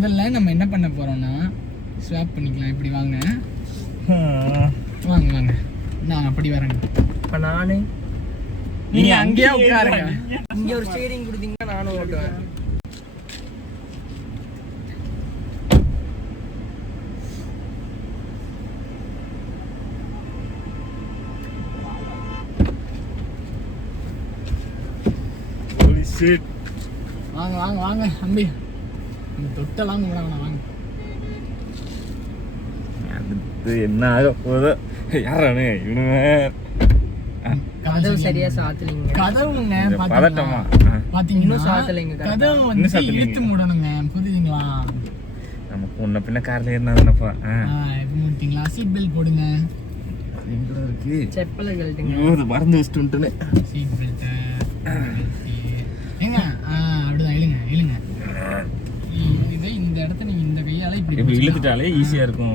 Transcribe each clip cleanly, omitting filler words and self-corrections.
முதல்ல நம்ம என்ன பண்ண போறோம்னா ஸ்வாப் பண்ணிக்கலாம். இப்படி வாங்க வாங்க வாங்க, நான் அப்படி வரேங்க. இப்போ நானு நீங்க அங்கேயே உட்காருங்க. இங்கே ஒரு ஸ்டீரிங் கொடுத்தீங்கன்னா நானும் ஓட்டுவேன். வாங்க வாங்க வாங்க அம்பி, தொட்டெல்லாம் கூட வேணாம் வாங்க. அது என்ன ஆக போதோ யாரானு இவனுங்க. கதவு சரியா சாத்தலிங்க. கதவுங்க பதட்டமா பாத்தீங்கன்னா இன்னும் சாத்தலைங்க. கதவு வந்து இழுத்து மூடணுங்க, புரியுதுங்களா? நமக்கு முன்ன பின்ன கார்ல ஏறினா தானப்பா. எப்படி மூட்டிங்களா? சீட் பெல்ட் போடுங்க. எங்க இருக்கு செப்பலை கழட்டுங்க. இது மறந்து வச்சுட்டுன்னு சீட் பெல்ட் ஏங்க. அப்படிதான் இழுங்க இழுங்க. இதை இந்த இடத்த நீங்க இந்த கையால இப்படி இழுத்துட்டாலே ஈஸியா இருக்கும்.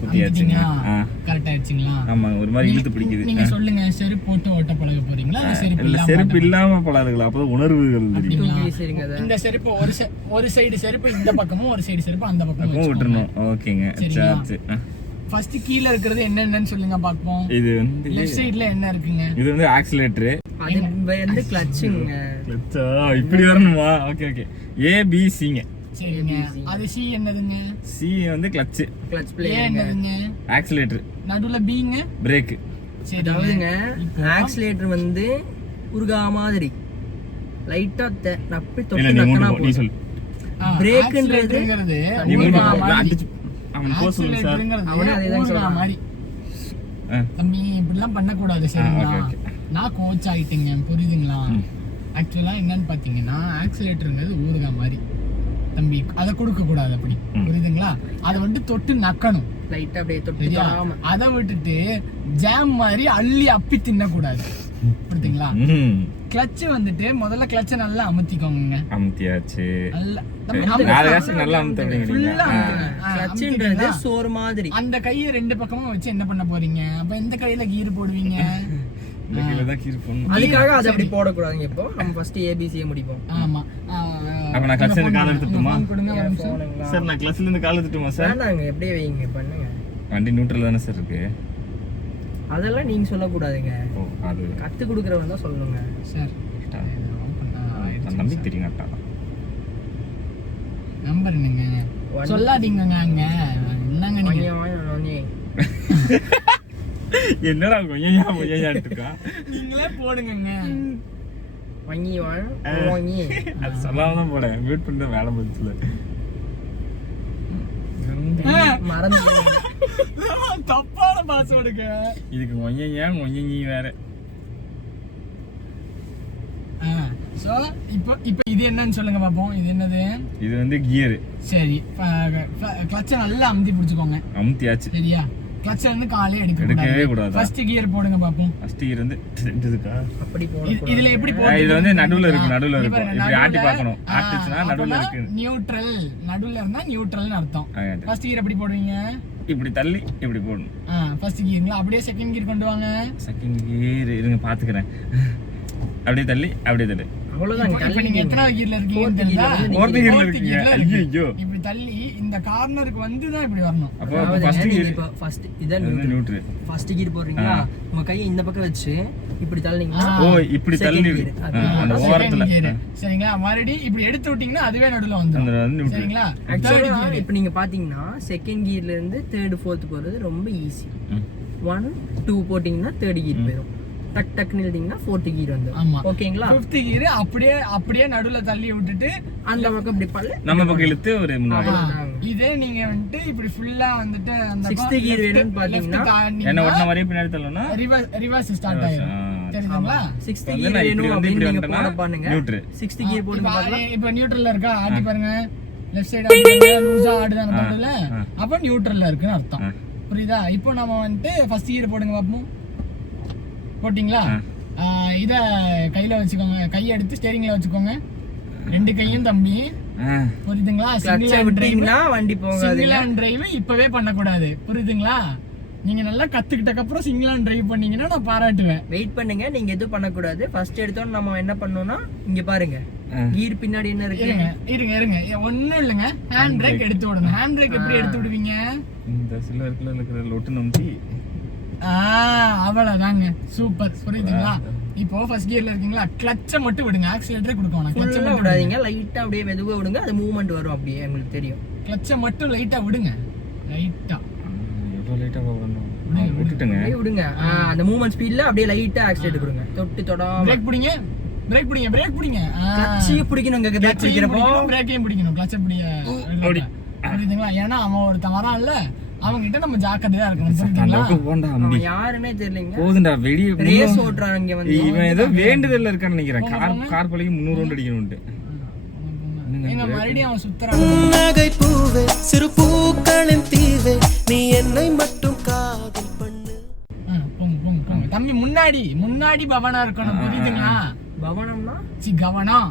குத்தியாச்சுங்க. கரெக்ட் ஆயிடுச்சுங்களா? ஆமா, ஒரு மாதிரி இழுத்து பிடிக்குது. நீங்க சொல்லுங்க, செருப்பு போட்டு ஓட்ட பழக போறீங்களா இல்ல செருப்பு இல்லாம பழகுங்களா? அப்பதான் உணர்வுகள் தெரியும். இந்த செருப்பு ஒரு சைடு செருப்பு இந்த பக்கமும் ஒரு சைடு செருப்பு அந்த பக்கமும் விட்டுறணும். ஓகேங்க. ஃபர்ஸ்ட் கீழ இருக்கிறது என்னன்னு சொல்லுங்க பாப்போம். இது வந்து லெஃப்ட் சைடுல என்ன இருக்குங்க? இது வந்து ஆக்சிலேட்டர். அது வந்து கிளட்சுங்க. கிளட்சா இப்படி வரணுமா? Okay okay. ஏ பி சிங்க. சரிங்க. அது சி என்னதுங்க? சி வந்து கிளட்ச். கிளட்ச் ஏ பிளேயர் என்னதுங்க? ஆக்சிலேட்டர். நடுவுல பிங்க பிரேக். சரி. அதாவதுங்க ஆக்சிலேட்டர் வந்து உருகா மாதிரி லைட்டா நப்பி தொட்டு நக்கனா நீ போதும். சொல்லு. பிரேக்ன்றது நீ ஊர்கா மூணு மாதிரி. அடிச்சு அவன் போஸ் சொல்லு சார். அவனே அதே தான் சொல்றான் மாதிரி. தம்பி இப்படிலாம் பண்ண கூடாது சரிங்களா? நான் கோச் ஆயிட்டேங்க, புரியுதுங்களா? ஆக்சுவலா என்னன்னு பாத்தீங்கன்னா ஆக்சிலேட்டர்ங்கிறது ஊருகா மாதிரி தம்பி, அதை கொடுக்க கூடாது அப்படி, புரியுதுங்களா? அதை வந்து தொட்டு நக்கணும் லைட்டா அப்படியே தொட்டு. அதை விட்டுட்டு ஜாம் மாதிரி அள்ளி அப்பி தின்ன கூடாது, புரியுதுங்களா? கிளட்ச் வந்துட்டு முதல்ல கிளட்சை நல்லா அமுத்திக்கோங்க. அமுத்தியாச்சு. நல்லா கிளட்ச்ன்றது சோறு மாதிரி. அந்த கையை ரெண்டு பக்கமும் வச்சு என்ன பண்ண போறீங்க? அப்ப எந்த கையில கீர் போடுவீங்க? அதுக்காக அதை அப்படி போடக்கூடாதுங்க. இப்போ நம்ம ஃபர்ஸ்ட் ஏபிசியை முடிப்போம். ஆமா. அப்ப நான் கிளட்ச்ல இருந்து கால் எடுத்துட்டுமா? கொடுங்க சார், நான் கிளட்ச்ல இருந்து கால் எடுத்துட்டுமா சார்? வேண்டாங்க, எப்படியே வைங்க, பண்ணுங்க. வண்டி நியூட்ரல் தானே சார் இருக்கு? அதெல்லாம் நீங்க சொல்லக்கூடாதுங்க. ஓ, அது கத்து கொடுக்குறவன் தான் சொல்லணுங்க சார். நம்பி தெரியுங்கட்டா. நம்பர் என்னங்க? சொல்லாதீங்கங்க. அங்க என்னங்க நீங்க? என்னடா கொஞ்சம் இருக்கா? நீங்களே போடுங்க. வங்கி வாங்கி அது சொல்லாம தான் போட மியூட் பண்ணி வேலை முடிச்சல. மறந்து தப்பான பாஸ்வேர்டுங்க. இதுக்கு ஒய்யி வேற. சோ இப்போ இது என்னன்னு சொல்லுங்க பாப்போம். இது என்னது? இது வந்து கியர். சரி, கிளட்சை நல்லா அமுத்தி பிடிச்சுக்கோங்க. அமுத்தியாச்சு. சரியா? கிளட்சை வந்து காலே எடுக்கவே கூடாது. ஃபர்ஸ்ட் கியர் போடுங்க பாப்போம். ஃபர்ஸ்ட் கியர் வந்து ரெண்டுதுக்கா அப்படி போடணும். இதுல எப்படி போடுறது? இது வந்து நடுவுல இருக்கு. இப்படி ஆட்டி பார்க்கணும். ஆட்டிச்சுனா நடுவுல இருக்கு. நியூட்ரல். நடுவுல இருந்தா நியூட்ரல்னு அர்த்தம். ஃபர்ஸ்ட் கியர் எப்படி போடுவீங்க? இப்படி தள்ளி இப்படி போடணும். ஃபர்ஸ்ட் கியர்ங்களா? அப்படியே செகண்ட் கியர் கொண்டு வாங்க. செகண்ட் கியர் இருங்க பாத்துக்கறேன். அப்படியே தள்ளி அப்படியே தள்ளி. அவ்வளவுதான். இப்போ நீங்க எத்தனை கியர்ல இருக்கீங்கன்னு தெரியல. ஃபோர்த் கியர்ல இருக்கீங்க. ஐயோ, இப்படி தள்ளி இந்த கார்னருக்கு வந்து தான் இப்படி வரணும். அப்போ ஃபர்ஸ்ட் கியர் இப்போ ஃபர்ஸ்ட் இதான் நியூட்ரல். ஃபர்ஸ்ட் கியர் போடுறீங்களா? உங்க கையை இந்த பக்கம் வச்சு இப்படி தள்ளினீங்கன்னா ஓ இப்படி தள்ளி அந்த ஓரத்துல. சரிங்களா? மறுபடியும் இப்படி எடுத்து விட்டீங்கன்னா அதுவே நடுவுல வந்துரும். சரிங்களா? ஆக்சுவலா இப்போ நீங்க பாத்தீங்கன்னா செகண்ட் கியர்ல இருந்து தேர்ட் ஃபோர்த் போறது ரொம்ப ஈஸி. 1 2 போட்டீங்கன்னா தேர்ட் கியர் போயிடும். டக் டக் நில்டிங்கன்னா ஃபோர்த் கியர் வந்துரும். ஓகேங்களா? ஃபிஃப்த் கியர் அப்படியே நடுவுல தள்ளி விட்டுட்டு அந்த பக்கம் இப்படி பல்ல நம்ம பக்கம் இழுத்து ஒரு முன்னாடி. இதே நீங்க வந்துட்டு இப்படி ஃபுல்லா வந்துட்டு அந்த 6th கியர் வேணும்னு பாத்தீங்கன்னா என்ன ஓட்டன மாதிரியே பின்னாடி தள்ளனா ரிவர்ஸ் ஸ்டார்ட் ஆயிடும். தெரியுங்களா? 6th கியர் வேணும் அப்படி நீங்க போட பாருங்க. நியூட்ரல் 6th கியர் போடுங்க பாருங்க. இப்போ நியூட்ரல்ல இருக்கா? ஆட்டி பாருங்க. லெஃப்ட் சைடு ஆடுங்க, லூசா ஆடுதாங்க தோடல. அப்ப நியூட்ரல்ல இருக்குன்னு அர்த்தம். புரியுதா? இப்போ நாம வந்துட்டு ஃபர்ஸ்ட் கியர் போடுங்க பாப்போம். போட்டிங்களா? இத கையில வச்சுக்கோங்க. கையை எடுத்து ஸ்டீரிங்ல வச்சுக்கோங்க. ரெண்டு கையும் தம்பி, புரியுதுங்களா? கிளட்ச் விட்டீங்கன்னா வண்டி போகாது. சிங்கிள் ஹேண்ட் டிரைவ் இப்பவே பண்ண கூடாது, புரியுதுங்களா? நீங்க நல்லா கத்துக்கிட்டக்கு அப்புறம் சிங்கிளா டிரைவ் பண்ணீங்கன்னா நான் பாராட்டுவேன். வெயிட் பண்ணுங்க, நீங்க எதுவும் பண்ணக்கூடாது. ஃபர்ஸ்ட் எடுத்தோன்னு நம்ம என்ன பண்ணோம்னா இங்க பாருங்க கீர் பின்னாடி என்ன இருக்கு. இருங்க ஒண்ணும் இல்லைங்க, ஹேண்ட் பிரேக் எடுத்து விடணும். ஹேண்ட் பிரேக் எப்படி எடுத்து விடுவீங்க? இந்த சில்வர் கலர்ல இருக்கிற லொட்டு நம்பி அவ்வளவுதாங்க. சூப்பர், புரியுதுங்களா? இப்போ ஃபர்ஸ்ட் கியர்ல இருக்கீங்களா, கிளட்சை மட்டும் விடுங்க, ஆக்சிலேட்டரே கொடுக்க வேணாம். கிளட்சை மட்டும் விடாதீங்க, லைட்டா அப்படியே மெதுவா விடுங்க, அது மூவ்மெண்ட் வரும் அப்படியே, உங்களுக்கு தெரியும். கிளட்சை மட்டும் லைட்டா விடுங்க, லைட்டா. எவ்வளவு லைட்டா வரணும் விட்டுட்டுங்க விடுங்க. அந்த மூவ்மெண்ட் ஸ்பீட்ல அப்படியே லைட்டா ஆக்சிலேட்டர் கொடுங்க, தொட்டு தொடாம. பிரேக் பிடிங்க, பிரேக் பிடிங்க. கிளட்சையை பிடிக்கணும், கிளட்ச் பிடிக்கிறப்போ பிரேக்கையும் பிடிக்கணும், கிளட்சை பிடிங்க. புரியுதுங்களா? ஏன்னா அவன் ஒருத்தன் வரான்ல, அவங்க கிட்ட நம்ம ஜாக்கிரதையா இருக்கணும். புரியுதுங்களா? யாருன்னே தெரியலங்க. போதுண்டா வெளிய ரேஸ் ஓட்றாங்க வந்து. இவன் ஏதோ வேண்டுதல்ல இருக்கான்னு நினைக்கிறேன். கார் பழகி 300 ரவுண்ட் அடிக்கணும்ட்டு. எங்க மறுபடியும் அவன் சுத்துறான். புன்னகை பூவே சிறு பூக்களின் தீவே நீ என்னை மட்டும் காதல் பண்ணு. போங்க தம்பி, முன்னாடி பவனா இருக்கணும். புரியுதுங்களா? பவனம்னா கவனம்.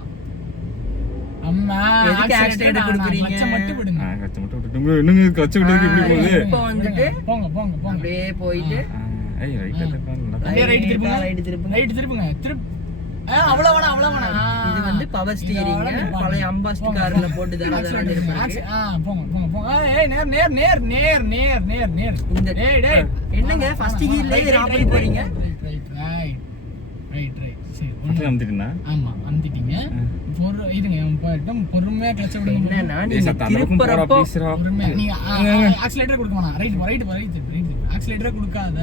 அம்மா எதுக்கு ஆக்சிலேட்டர் கொடுக்குறீங்க? கிளட்சை மட்டும் விடுங்க. கச்ச மட்டும் விட்டுங்க. என்னங்க கச்ச விட்டுக்கு எப்படி போகுது? இப்போ வந்துட்டு போங்க அப்படியே போயிட்டு ஏய் ரைட் அப்படியே ரைட் திருப்புங்க. அவ்வளவுதானா. இது வந்து பவர் ஸ்டீரிங். பழைய அம்பாஸ்டர் கார்ல போட்டு தரதெல்லாம் இருப்பாங்க. போங்க. ஏய் நேர். இந்த டேய் என்னங்க ஃபர்ஸ்ட் கியர்லயே ராப்படி போறீங்க? ரைட். சரி, ஒண்ணு அமுத்திட்டீனா? ஆமா, அமுத்திட்டீங்க. இருங்க, போய்ட்டும் பொறுமையா கிளட்சை விடுங்க. என்னன்னா நீங்க திருப்பறப்போ பொறுமையா நீங்க ஆக்சிலேட்டர் கொடுக்க வேணாம். ரைட் ஆக்சிலேட்டரே கொடுக்காத.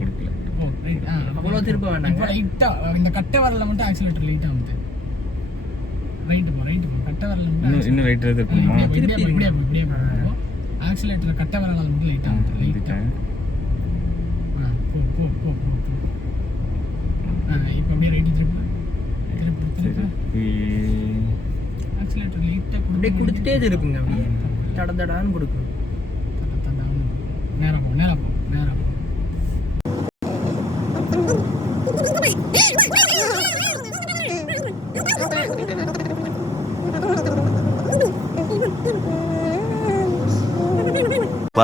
கொடுக்கல. ஓ ரைட். அவ்வளவு திருப்ப வேண்டாம். இப்போ லைட்டா இந்த கட்டை வரல மட்டும் ஆக்சிலேட்டர் லைட்டா அமுத்து. ரைட் போ கட்டை வரல மட்டும் இன்னும் ரைட் இருக்குமா? இப்படியே போ. ஆக்சிலேட்டர் கட்டை வரல மட்டும் லைட்டா அமுத்து. லைட்டா போ. இப்போ அப்படியே ரைட் திருப்பு. ஆக்சிலேட்டர் லைட்டா அப்படியே கொடுத்துட்டே திருப்புங்க, அப்படியே தடதடான்னு கொடுக்கணும். நேரா போ.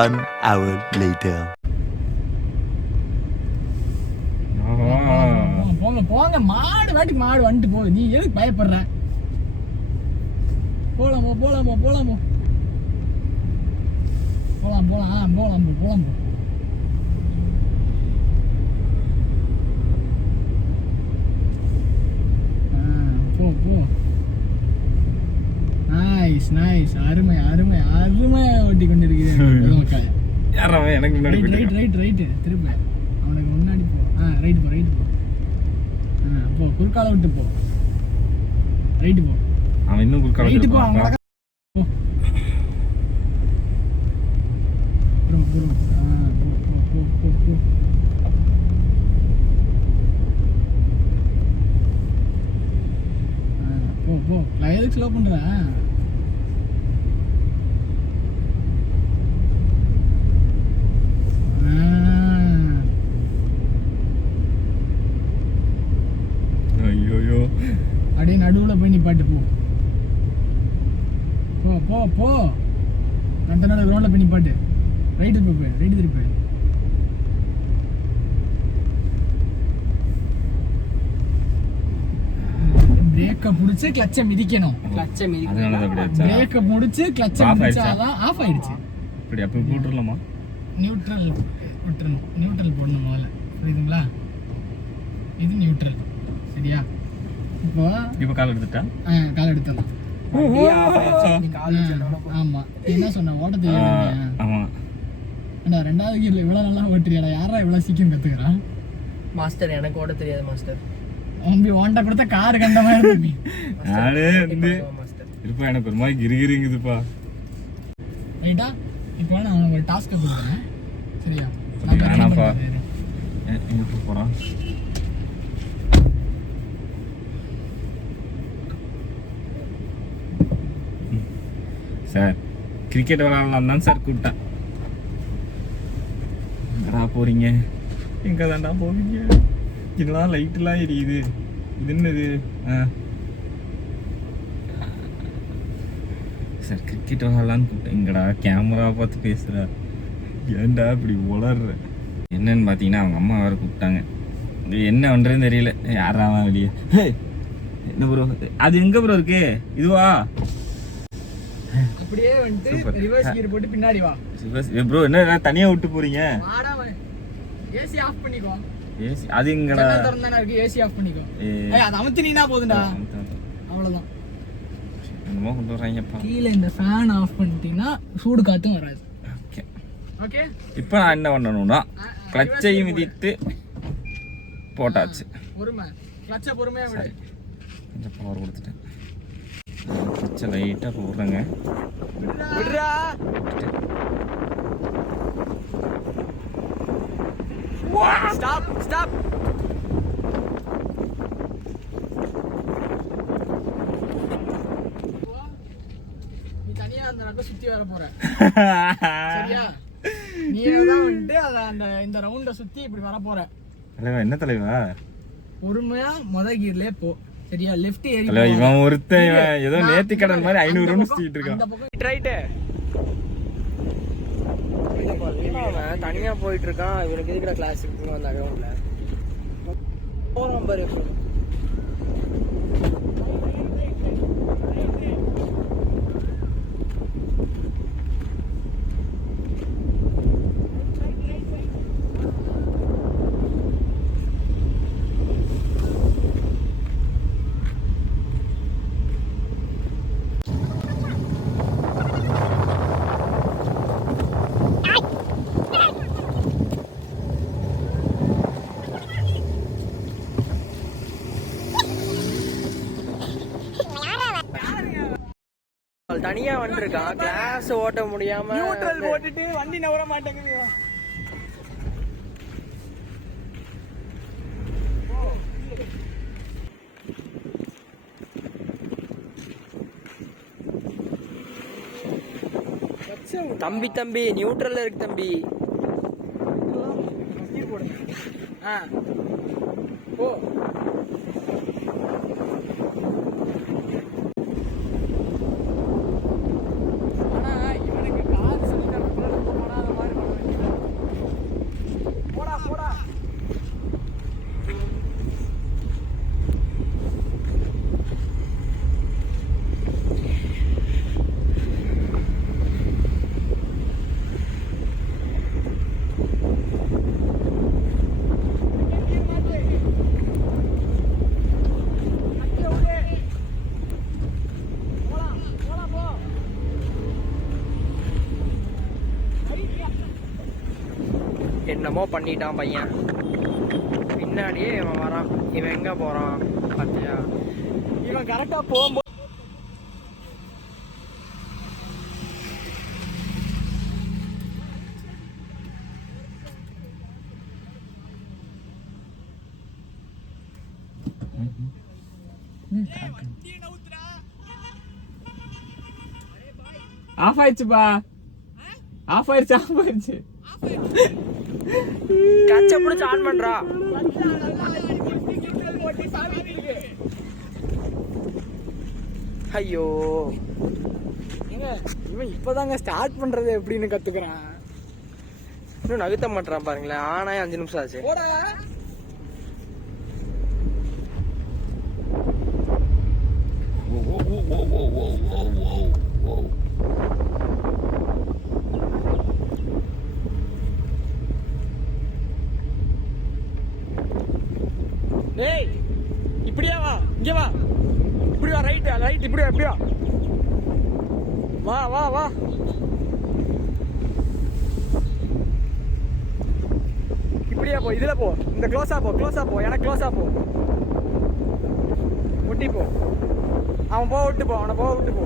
One hour later. போங்க. மாடு வந்துட்டு போகுது. நீ எதுக்கு பயப்படுற? போலாம். போ. நைஸ். அருமை ஓட்டி கொண்டிருக்கிறேன். யாரா அவன் எனக்கு முன்னாடி ரைட் திரும்ப. அவனுக்கு முன்னாடி போ. ரைட் போ. போ, குறுக்கால விட்டு போ. ரைட் போ. அவன் இன்னும் குறுக்கால ரைட் போ. அவங்க போ. போ. எதுக்கு ஸ்லோ பண்ற? ஐயோ அப்படியே நடுவுல போய் நிப்பாட்டு. போ. நட்ட நடு கிரவுண்ட்ல போய் நிப்பாட்டு. ரைட் திருப்பி. பிரேக்க புடிச்சு கிளட்சை மிதிக்கணும். அதனால தான் அப்படி ஆச்சா? பிரேக்க புடிச்சு கிளட்சை மிதிச்சாதான் ஆஃப் ஆயிடுச்சு. அப்படி அப்ப போட்டுறலாமா? நியூட்ரல் போடணும் முதல்ல. புரியுதுங்களா? இது நியூட்ரல். சரியா? இப்போ கால் எடுத்துட்டா? கால் எடுத்துடலாம். ஆமா, என்ன சொன்ன ஓட்ட தெரியாது. ஆமா. ஏண்டா ரெண்டாவது கியர்ல இவ்வளவு நல்லா ஓட்டுறியாடா? யாரா இவ்வளவு சீக்கிரம் கத்துக்கிறான்? மாஸ்டர், எனக்கு ஓட்ட தெரியாது மாஸ்டர். உங்க ஓண்ட கொடுத்த கார் கண்ட மாதிரி இருக்கு. நானே வந்து இருப்பா, எனக்கு ஒரு மாதிரி கிரிகிரிங்குதுப்பா. ரைட்டா? இப்போ நான் ஒரு டாஸ்க் கொடுக்குறேன். சரியா? வேணாப்பா. எங்க போறான்? சார் கிரிக்கெட் விளையாடலாம் தான் சார் கூப்பிட்டேன். எங்கடா போறீங்க? எங்க தாண்டா போவீங்க? இதெல்லாம் லைட்லாம் எரியுது. இது என்னது? சார் கிரிக்கெட் விளையாடலான்னு கூப்பிட்டேன். எங்கடா கேமரா பார்த்து பேசுற? ஏன்டா இப்படி உளர்ற? என்னன்னு பார்த்தீங்கன்னா அவங்க அம்மா வேறு கூப்பிட்டாங்க. இது என்ன பண்ணுறதுன்னு தெரியல. யாராவா வெளியே என்ன ப்ரோ அது எங்கே ப்ரோ இருக்கு? இதுவா? அப்படியே வந்துட்டு ரிவர்ஸ் கியர் போட்டு பின்னாடி வா. ப்ரோ என்ன தனியாக விட்டு போறீங்க? ஏசி ஆஃப் பண்ணிக்கோ. ஏசி அது எங்கடா திறந்தானே இருக்கு. ஏசி ஆஃப் பண்ணிக்கோ. அது அமுத்தினா போதும்டா. அவ்வளவுதான். என்னமோ கொண்டு வராங்கப்பா. கீழே இந்த ஃபேன் ஆஃப் பண்ணிட்டீங்கன்னா சூடு காத்தும் வராது. Okay okay. இப்போ நான் என்ன பண்ணணும்னா கிளச்சை மிதித்து போட்டாச்சு. பொறுமை. கிளச்சை பொறுமையா விடு. கொஞ்சம் பவர் கொடுத்துட்டேன். கிளச்சை லைட்டாக போடுறேங்க. விடுறா. Stop stop. நீ தனியா அந்த நட்ட சுத்தி வர போற. சரியா? நீ தான் வந்துட்டு அந்த இந்த ரவுண்ட சுத்தி இப்படி வர போற. தலைவா என்ன தலைவா? பொறுமையா கீர்லயே போ. சரியா? லெஃப்ட் ஏறி தலைவா இவன் ஒருத்தன் ஏதோ நேத்தி கடன் மாதிரி 500 சுத்திட்டு இருக்கான். அந்த பக்கம் ரைட். தனியா போயிட்டு இருக்கான். இவனுக்கு இருக்கிற கிளாஸ் இருக்கு அந்த கிரவுண்ட்ல போறோம் பாரு. தனியா வந்துருக்கான். கிளாஸ் ஓட்ட முடியாம நியூட்ரல் போட்டுட்டு வண்டி நவர மாட்டேங்குது. தம்பி தம்பி நியூட்ரல்ல இருக்கு தம்பி. போ. என்னமோ பண்ணிட்டான் பையன். பின்னாடியே இவன் வரான். இவன் எங்க போறான் பாத்தியா? இவன் கரெக்டா போகும்போது ஆஃப் ஆயிடுச்சுப்பா. ஆஃப் ஆயிடுச்சு. கச்ச புடிச்சு ஆன் பண்றா. ஐயோ இவன் இப்பதாங்க ஸ்டார்ட் பண்றது எப்படின்னு கத்துக்கிறான். இன்னும் நகர்த்த மாட்டான் பாருங்களேன். ஆனா 5 நிமிஷம் ஆச்சு. டேய் இப்படியா வா. இங்க வா. இப்படி வா. ரைட் இப்படியா வா வா வா. இப்படியா போ. இதுல போ. இந்த க்ளோஸா போ. எனக்கு க்ளோஸா போ. ஒட்டி போ. அவன் விட்டு போ. அவனை விட்டு போ.